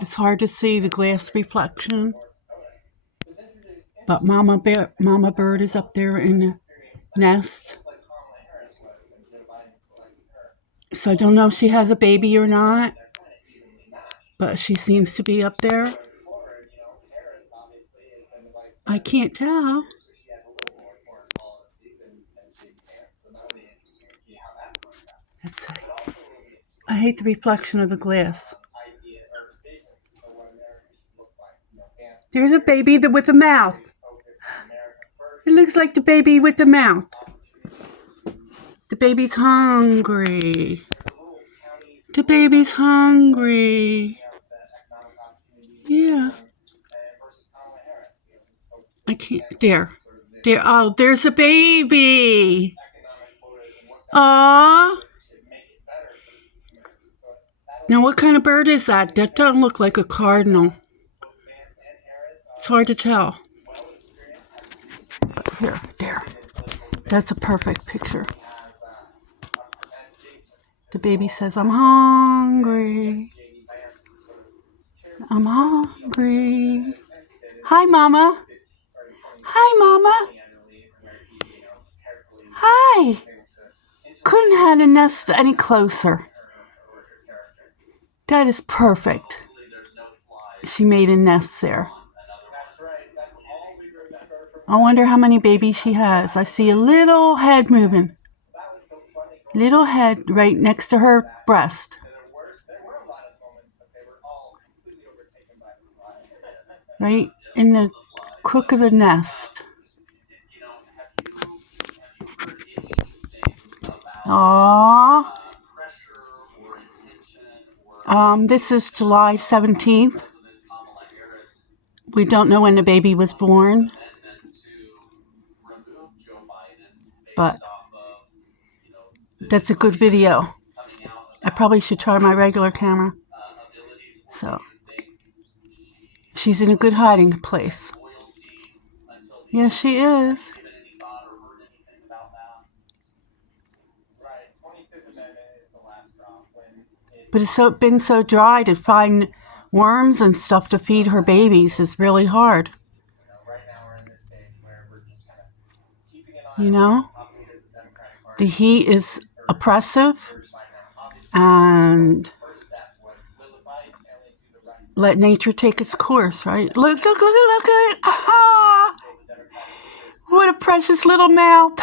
It's hard to see the glass reflection, but Mama Bird is up there in the nest. So I don't know if she has a baby or not, but she seems to be up there. I can't tell. Let's see. I hate the reflection of the glass. There's a baby with a mouth. It looks like the baby with the mouth. The baby's hungry. The baby's hungry. Yeah. I can't. There. Oh, there's a baby. Aww. Now, what kind of bird is that? That doesn't look like a cardinal. It's hard to tell. There. That's a perfect picture. The baby says, I'm hungry. I'm hungry. Hi, Mama. Hi, Mama. Hi. Couldn't have had a nest any closer. That is perfect. She made a nest there. I wonder how many babies she has. I see a little head moving. Little head right next to her breast. Right in the crook of the nest. Aww. This is July 17th. We don't know when the baby was born, but that's a good video. I probably should try my regular camera. So, she's in a good hiding place. Yes, she is. But it's been so dry to find worms and stuff to feed her babies is really hard. You know? The heat is oppressive, and let nature take its course, right? Look at it. Ah! What a precious little mouth.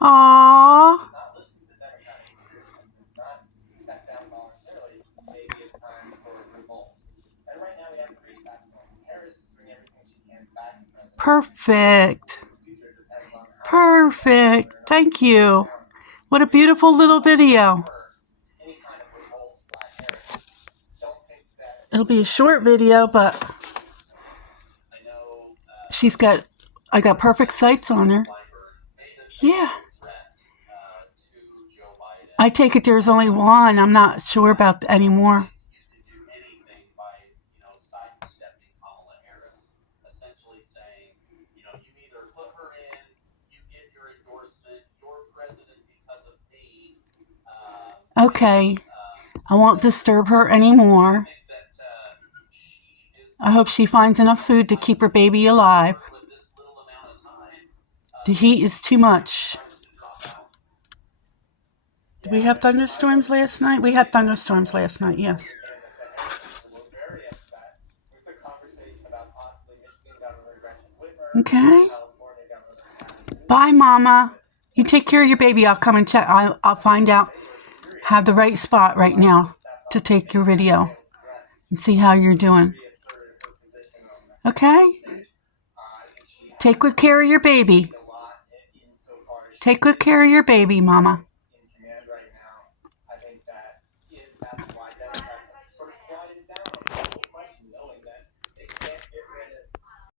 Aww. Perfect. Perfect. Thank you. What a beautiful little video. It'll be a short video, but I got perfect sights on her. Yeah. I take it there's only one. I'm not sure about any more. Okay. I won't disturb her anymore. I hope she finds enough food to keep her baby alive. The heat is too much. Did we have thunderstorms last night? We had thunderstorms last night, yes. Okay. Bye, Mama. You take care of your baby. I'll come and check. I'll find out. Have the right spot right now to take your video and see how you're doing. Okay? Take good care of your baby. Take good care of your baby, Mama.